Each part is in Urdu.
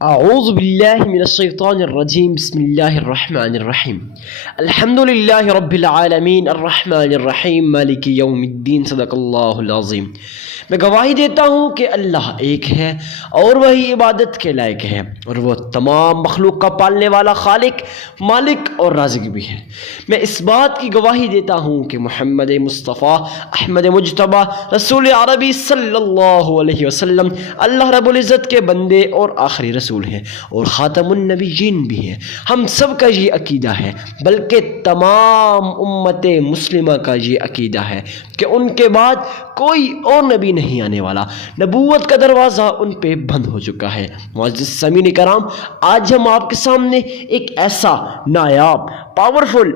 اعوذ باللہ من الشیطان الرجیم بسم اللہ الرحمن الرحیم الحمد للہ رب العالمین الرحمن الرحیم مالک یوم الدین صدق اللہ العظیم۔ میں گواہی دیتا ہوں کہ اللہ ایک ہے اور وہی عبادت کے لائق ہے، اور وہ تمام مخلوق کا پالنے والا خالق، مالک اور رازق بھی ہے۔ میں اس بات کی گواہی دیتا ہوں کہ محمد مصطفیٰ احمد مجتبیٰ رسول عربی صلی اللہ علیہ وسلم اللہ رب العزت کے بندے اور آخری رسول ہیں اور خاتم النبیین بھی ہیں۔ ہم سب کا یہ عقیدہ ہے، بلکہ تمام امت مسلمہ کا یہ عقیدہ ہے کہ ان کے بعد کوئی اور نبی نہیں آنے والا، نبوت کا دروازہ ان پہ بند ہو چکا ہے۔ معزز سامعین کرام، آج ہم آپ کے سامنے ایک ایسا نایاب، پاورفل،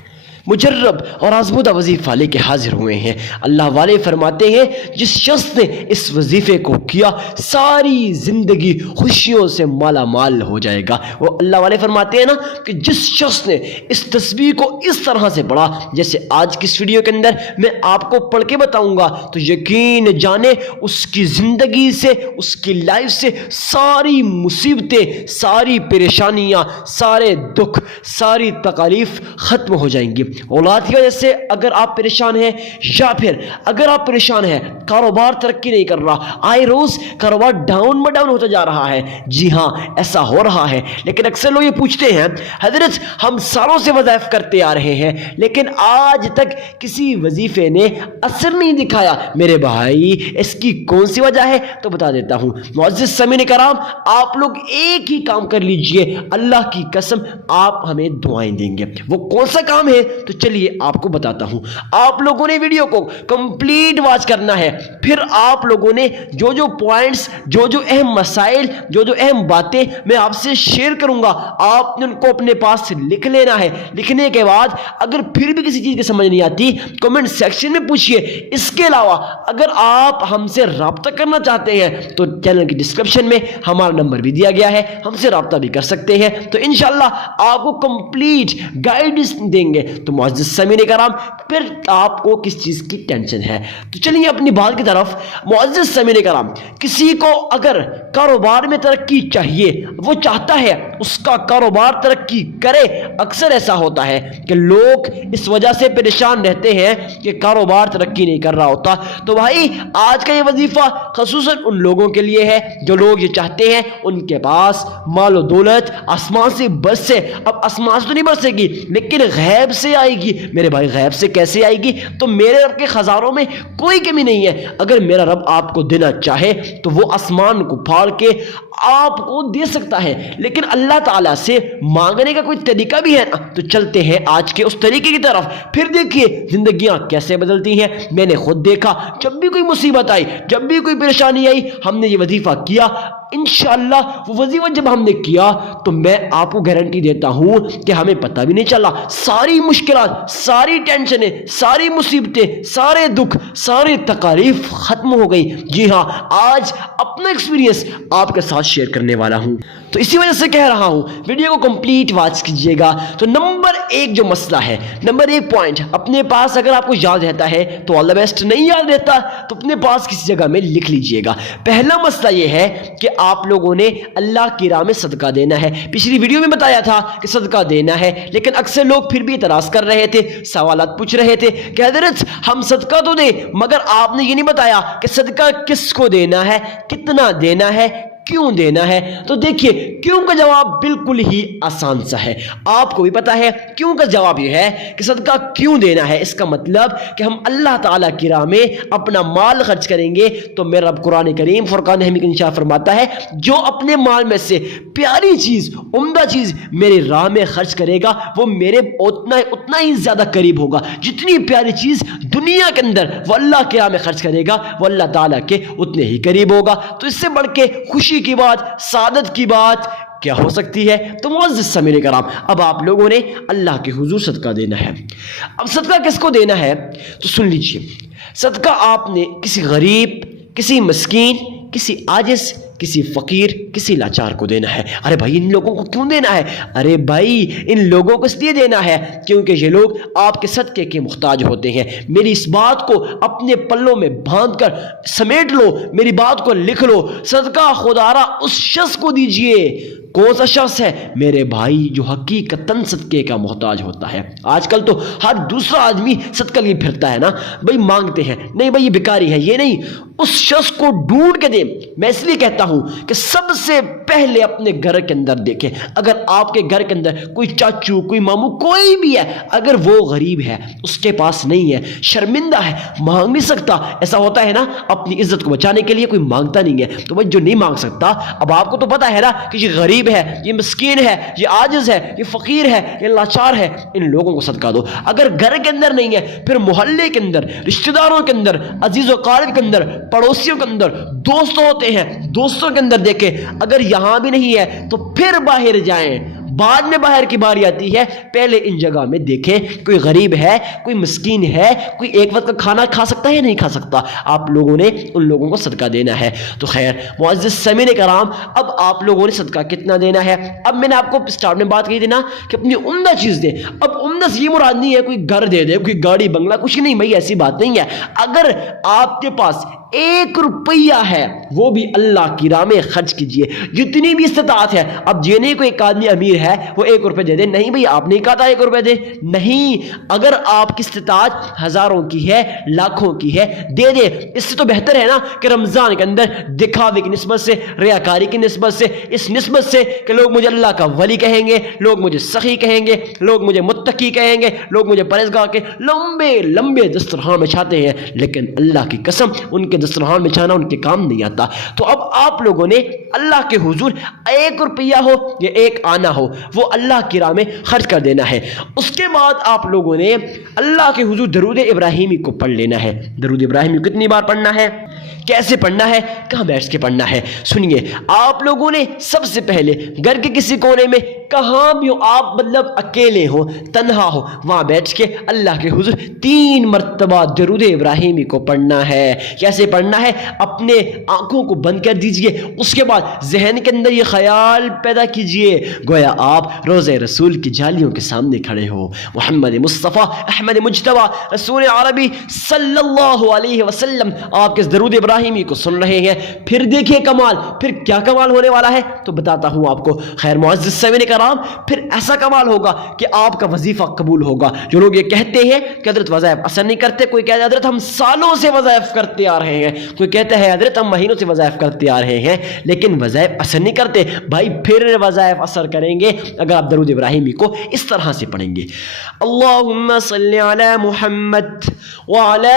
مجرب اور آزمودہ وظیفہ لے کے حاضر ہوئے ہیں۔ اللہ والے فرماتے ہیں جس شخص نے اس وظیفے کو کیا ساری زندگی خوشیوں سے مالا مال ہو جائے گا۔ وہ اللہ والے فرماتے ہیں نا کہ جس شخص نے اس تسبیح کو اس طرح سے پڑھا جیسے آج کی اس ویڈیو کے اندر میں آپ کو پڑھ کے بتاؤں گا، تو یقین جانے اس کی زندگی سے، اس کی لائف سے ساری مصیبتیں، ساری پریشانیاں، سارے دکھ، ساری تکالیف ختم ہو جائیں گی۔ اولاد کی وجہ سے اگر آپ پریشان ہیں، یا پھر اگر آپ پریشان ہیں، کاروبار ترقی نہیں کر رہا، آئے روز کاروبار ڈاؤن میں ڈاؤن ہوتا جا رہا ہے، جی ہاں ایسا ہو رہا ہے، لیکن اکثر لوگ یہ پوچھتے ہیں حضرت ہم سالوں سے وظائف کرتے آ رہے ہیں لیکن آج تک کسی وظیفے نے اثر نہیں دکھایا۔ میرے بھائی اس کی کون سی وجہ ہے تو بتا دیتا ہوں۔ معزز سامعین کرام، آپ لوگ ایک ہی کام کر لیجئے، اللہ کی قسم آپ ہمیں دعائیں دیں گے۔ وہ کون سا کام ہے تو چلیے آپ کو بتاتا ہوں۔ آپ لوگوں نے ویڈیو کو کمپلیٹ واچ کرنا ہے، پھر آپ لوگوں نے جو جو پوائنٹس، جو جو اہم مسائل، جو جو اہم باتیں میں آپ سے شیئر کروں گا، آپ نے ان کو اپنے پاس لکھ لینا ہے۔ لکھنے کے بعد اگر پھر بھی کسی چیز کی سمجھ نہیں آتی کمنٹ سیکشن میں پوچھئے۔ اس کے علاوہ اگر آپ ہم سے رابطہ کرنا چاہتے ہیں تو چینل کی ڈسکرپشن میں ہمارا نمبر بھی دیا گیا ہے، ہم سے رابطہ بھی کر سکتے ہیں، تو انشاءاللہ آپ کو کمپلیٹ گائیڈنس دیں گے۔ تو معزز سامعین کرام، پھر آپ کو کس چیز کی ٹینشن ہے؟ تو چلیے اپنی بات کی طرف۔ معزز سامعین کرام، کسی کو اگر کاروبار میں ترقی چاہیے، وہ چاہتا ہے اس کا کاروبار ترقی کرے، اکثر ایسا ہوتا ہے کہ لوگ اس وجہ سے پریشان رہتے ہیں کہ کاروبار ترقی نہیں کر رہا ہوتا۔ تو بھائی آج کا یہ وظیفہ خصوصاً ان لوگوں کے لیے ہے جو لوگ یہ چاہتے ہیں ان کے پاس مال و دولت آسمان سے برسے۔ اب آسمان سے تو نہیں برسے گی لیکن غیب سے آئے گی۔ میرے بھائی غیب سے کیسے آئے گی؟ تو میرے رب کے خزانوں میں کوئی کمی نہیں ہے۔ اگر میرا رب آپ کو دینا چاہے تو وہ آسمان کو پھاڑ کے آپ کو دے سکتا ہے، لیکن اللہ تعالیٰ سے مانگنے کا کوئی طریقہ بھی ہے نا۔ تو چلتے ہیں آج کے اس طریقے کی طرف، پھر دیکھیے زندگیاں کیسے بدلتی ہیں۔ میں نے خود دیکھا، جب بھی کوئی مصیبت آئی، جب بھی کوئی پریشانی آئی، ہم نے یہ وظیفہ کیا، انشاءاللہ وہ وظیفہ جب ہم نے کیا تو میں آپ کو گارنٹی دیتا ہوں کہ ہمیں پتہ بھی نہیں چلا، ساری مشکلات، ساری ٹینشنیں، ساری مصیبتیں، سارے دکھ، ساری تکالیف ختم ہو گئی۔ جی ہاں، آج اپنا ایکسپیرینس آپ کے ساتھ شیئر کرنے والا ہوں، تو اسی وجہ سے کہہ رہا ہوں ویڈیو کو کمپلیٹ واچ کیجئے گا۔ تو نمبر ایک جو مسئلہ ہے، نمبر ایک پوائنٹ اپنے پاس اگر آپ کو یاد رہتا ہے تو آل دا بیسٹ، نہیں یاد رہتا تو اپنے پاس کسی جگہ میں لکھ لیجئے گا۔ پہلا مسئلہ یہ ہے کہ آپ لوگوں نے اللہ کی راہ میں صدقہ دینا ہے۔ پچھلی ویڈیو میں بتایا تھا کہ صدقہ دینا ہے، لیکن اکثر لوگ پھر بھی اعتراض کر رہے تھے، سوالات پوچھ رہے تھے کہ حضرت ہم صدقہ تو دیں مگر آپ نے یہ نہیں بتایا کہ صدقہ کس کو دینا ہے، کتنا دینا ہے، کیوں دینا ہے۔ تو دیکھیے کیوں کا جواب بالکل ہی آسان سا ہے، آپ کو بھی پتا ہے کیوں کا جواب یہ ہے کہ صدقہ کیوں دینا ہے۔ اس کا مطلب کہ ہم اللہ تعالیٰ کی راہ میں اپنا مال خرچ کریں گے تو میرا رب قرآن کریم فرقان حمید کے انشاء فرماتا ہے جو اپنے مال میں سے پیاری چیز، عمدہ چیز میرے راہ میں خرچ کرے گا وہ میرے اتنا ہی زیادہ قریب ہوگا۔ جتنی پیاری چیز دنیا کے اندر وہ اللہ کی راہ میں خرچ کرے گا وہ اللہ تعالیٰ کے اتنے ہی قریب ہوگا۔ تو اس سے بڑھ کے خوشی کی بات، سعادت کی بات کیا ہو سکتی ہے؟ تو معزز سامعین کرام، اب آپ لوگوں نے اللہ کے حضور صدقہ دینا ہے۔ اب صدقہ کس کو دینا ہے تو سن لیجئے، صدقہ آپ نے کسی غریب، کسی مسکین، کسی عاجز، کسی فقیر، کسی لاچار کو دینا ہے۔ ارے بھائی ان لوگوں کو کیوں دینا ہے؟ ارے بھائی ان لوگوں کو اس لیے دینا ہے کیونکہ یہ لوگ آپ کے صدقے کے محتاج ہوتے ہیں۔ میری اس بات کو اپنے پلوں میں باندھ کر سمیٹ لو، میری بات کو لکھ لو، صدقہ خدا را اس شخص کو دیجئے کون سا شخص ہے میرے بھائی جو حقیقتاً صدقے کا محتاج ہوتا ہے؟ آج کل تو ہر دوسرا آدمی صدقہ لیے پھرتا ہے نا بھائی، مانگتے ہیں، نہیں بھائی یہ بھکاری ہے، یہ نہیں، اس شخص کو ڈھونڈ کے دیں۔ میں اس لیے کہتا ہوں کہ سب سے پہلے اپنے گھر کے اندر دیکھیں، اگر آپ کے گھر کے اندر کوئی چاچو، کوئی ماموں، کوئی بھی ہے، اگر وہ غریب ہے، اس کے پاس نہیں ہے، شرمندہ ہے، مانگ نہیں سکتا، ایسا ہوتا ہے نا اپنی عزت کو بچانے کے لیے کوئی مانگتا نہیں ہے، تو بھائی جو نہیں مانگ سکتا، اب آپ کو تو پتا ہے نا کہ یہ غریب ہے، یہ مسکین ہے، یہ عاجز ہے، یہ فقیر ہے، یہ لاچار ہے، ان لوگوں کو صدقہ دو۔ اگر گھر کے اندر نہیں ہے، پھر محلے کے اندر، رشتہ داروں کے اندر، عزیز و اقارب کے اندر، پڑوسیوں کے اندر، دوست ہوتے ہیں، دوستوں کے اندر دیکھیں، اگر یہاں بھی نہیں ہے تو پھر باہر جائیں، بعد میں باہر کی باری آتی ہے، پہلے ان جگہ میں دیکھیں کوئی غریب ہے، کوئی مسکین ہے، کوئی ایک وقت کا کھانا کھا سکتا ہے یا نہیں کھا سکتا، آپ لوگوں نے ان لوگوں کو صدقہ دینا ہے۔ تو خیر معزز سامعین کرام، اب آپ لوگوں نے صدقہ کتنا دینا ہے؟ اب میں نے آپ کو اسٹارٹ میں بات کی تھی نا کہ اپنی عمدہ چیز دے۔ اب عمدہ سے یہ مراد نہیں ہے کوئی گھر دے دے، کوئی گاڑی بنگلہ، کچھ نہیں بھائی، ایسی بات نہیں ہے۔ اگر آپ کے پاس 1 روپیہ ہے، وہ بھی اللہ کی راہ میں خرچ کیجئے، جتنی بھی استطاعت ہے۔ اب یہ نہیں کوئی ایک آدمی امیر ہے وہ 1 روپے دے دے، نہیں بھئی آپ نہیں کہا تھا 1 روپے دے، نہیں، اگر آپ کی استطاعت ہزاروں کی ہے، لاکھوں کی ہے، دے دے۔ اس سے تو بہتر ہے نا کہ رمضان کے اندر دکھاوے کی نسبت سے، ریاکاری کی نسبت سے، اس نسبت سے کہ لوگ مجھے اللہ کا ولی کہیں گے، لوگ مجھے سخی کہیں گے، لوگ مجھے متقی کہیں گے، لوگ مجھے پرہیزگار کے لمبے لمبے دسترخوان بچھاتے ہیں، لیکن اللہ کی قسم ان کے دسترخوان بچھانا ان کے کام نہیں آتا۔ تو اب آپ لوگوں نے اللہ کے حضور 1 روپیہ ہو یا 1 آنا ہو، وہ اللہ کی راہ میں خرچ کر دینا ہے۔ اس کے بعد آپ لوگوں نے اللہ کے حضور درود ابراہیمی کو پڑھ لینا ہے۔ درود ابراہیمی کتنی بار پڑھنا ہے؟ کیسے پڑھنا ہے؟ کہاں بیٹھ کے پڑھنا ہے؟ سنیے، آپ لوگوں نے سب سے پہلے گھر کے کسی کونے میں، کہاں بھی ہو آپ، مطلب اکیلے ہو، تنہا ہو، وہاں بیٹھ کے اللہ کے حضور 3 مرتبہ درود ابراہیمی کو پڑھنا ہے۔ کیسے پڑھنا ہے؟ اپنے آنکھوں کو بند کر دیجئے، اس کے بعد ذہن کے اندر یہ خیال پیدا کیجئے گویا آپ روضہ رسول کی جالیوں کے سامنے کھڑے ہو، محمد مصطفیٰ احمد مجتبیٰ رسول عربی صلی اللہ علیہ وسلم آپ کے درود ابراہیمی کو سن رہے ہیں۔ پھر دیکھیں کمال، پھر کیا کمال ہونے والا ہے تو بتاتا ہوں آپ کو۔ خیر معزز سامعین کرام، پھر ایسا کمال ہوگا کہ آپ کا وظیفہ قبول ہوگا۔ جو لوگ یہ کہتے ہیں کہ حضرت وظائف اثر نہیں کرتے، کوئی کہتا ہے حضرت ہم سالوں سے وظائف کرتے آ رہے ہیں، کوئی کہتا ہے حضرت ہم مہینوں سے وظائف کرتے آ رہے ہیں، لیکن وظائف اثر نہیں کرتے، بھائی پھر وظائف اثر کریں گے اگر آپ درود ابراہیمی کو اس طرح سے پڑھیں گے۔ اللہم صلی علی محمد وعلی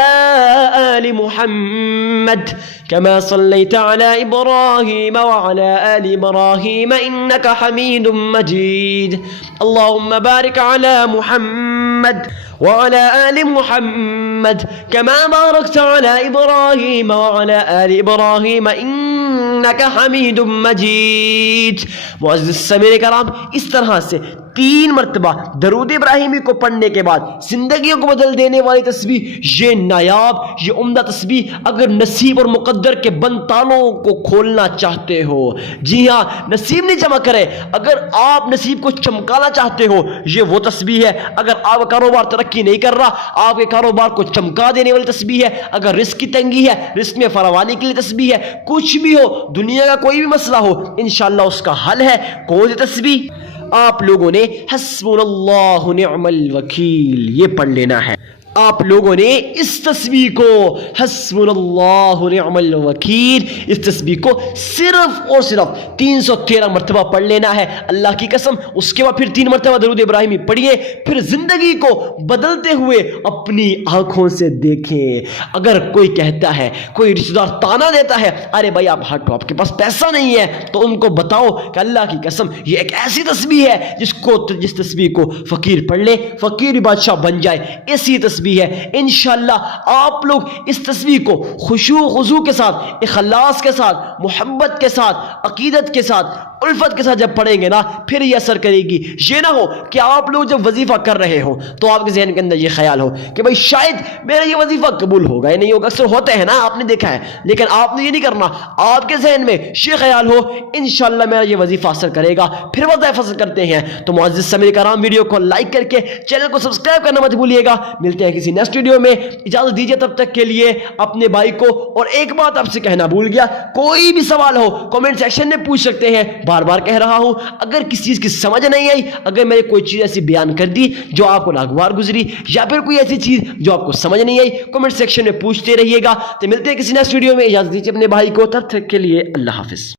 آل محمد كما صليت على إبراهيم وعلى آل إبراهيم إنك حميد مجيد اللهم بارك على محمد وعلى آل محمد كما باركت على إبراهيم وعلى آل إبراهيم إنك حميد مجيد۔ معزز سامعین کرام، اس طرح سے 3 مرتبہ درود ابراہیمی کو پڑھنے کے بعد زندگیوں کو بدل دینے والی تسبیح، یہ نایاب، یہ عمدہ تسبیح اگر نصیب اور مقدر کے بند تالوں کو کھولنا چاہتے ہو، جی ہاں نصیب نہیں جمع کرے، اگر آپ نصیب کو چمکانا چاہتے ہو، یہ وہ تسبیح ہے۔ اگر آپ کا کاروبار ترقی نہیں کر رہا، آپ کے کاروبار کو چمکا دینے والی تسبیح ہے۔ اگر رزق کی تنگی ہے، رزق میں فراوانی کے لیے تسبیح ہے۔ کچھ بھی ہو، دنیا کا کوئی بھی مسئلہ ہو، انشاءاللہ اس کا حل ہے۔ کون سی تسبیح؟ آپ لوگوں نے حسبنا اللہ نعم الوکیل یہ پڑھ لینا ہے۔ آپ لوگوں نے اس تسبیح کو حسبنا اللہ نعم الوکیل، اس تسبیح کو صرف اور صرف 313 مرتبہ پڑھ لینا ہے، اللہ کی قسم۔ اس کے بعد پھر 3 مرتبہ درود ابراہیمی پڑھیے، پھر زندگی کو بدلتے ہوئے اپنی آنکھوں سے دیکھیں۔ اگر کوئی کہتا ہے، کوئی رشتہ دار تانا دیتا ہے، ارے بھائی آپ ہٹو، آپ کے پاس پیسہ نہیں ہے، تو ان کو بتاؤ کہ اللہ کی قسم یہ ایک ایسی تسبیح ہے جس تسبیح کو فقیر پڑھ لے، فقیر بادشاہ بن جائے، ایسی تسبیح ہے۔ انشاءاللہ آپ لوگ اس تسبیح کو خشوع و خضوع کے ساتھ، اخلاص کے ساتھ، محبت کے ساتھ، عقیدت کے ساتھ، الفت کے ساتھ جب پڑھیں گے نا، پھر یہ اثر کرے گی۔ یہ نہ ہو کہ آپ لوگ جب وظیفہ کر رہے ہو تو آپ کے ذہن کے اندر یہ خیال ہو کہ بھائی شاید میرا یہ وظیفہ قبول ہوگا یا نہیں ہوگا، اکثر ہوتے ہیں نا، آپ نے دیکھا ہے، لیکن آپ نے یہ نہیں کرنا۔ آپ کے ذہن میں یہ خیال ہو انشاءاللہ میرا یہ وظیفہ اثر کرے گا، پھر وظائف اثر کرتے ہیں۔ تو معزز سامعین کرام، ویڈیو کو لائک کر کے چینل کو سبسکرائب کرنا مت بھولیے گا۔ ملتے ہیں کسی نیکسٹ ویڈیو میں، اجازت دیجیے تب تک کے لیے اپنے بھائی کو۔ اور ایک بات آپ سے کہنا بھول گیا، کوئی بھی سوال ہو کمنٹ سیکشن میں پوچھ سکتے ہیں۔ بار بار کہہ رہا ہوں اگر کسی چیز کی سمجھ نہیں آئی, اگر میں نے کوئی چیز ایسی بیان کر دی جو آپ کو ناگوار گزری, یا پھر کوئی ایسی چیز جو آپ کو سمجھ نہیں آئی, کمنٹ سیکشن میں پوچھتے رہیے گا. تو ملتے ہیں کسی نیکسٹ ویڈیو میں, اجازت دیجیے اپنے بھائی کو, تب تک کے لیے اللہ حافظ.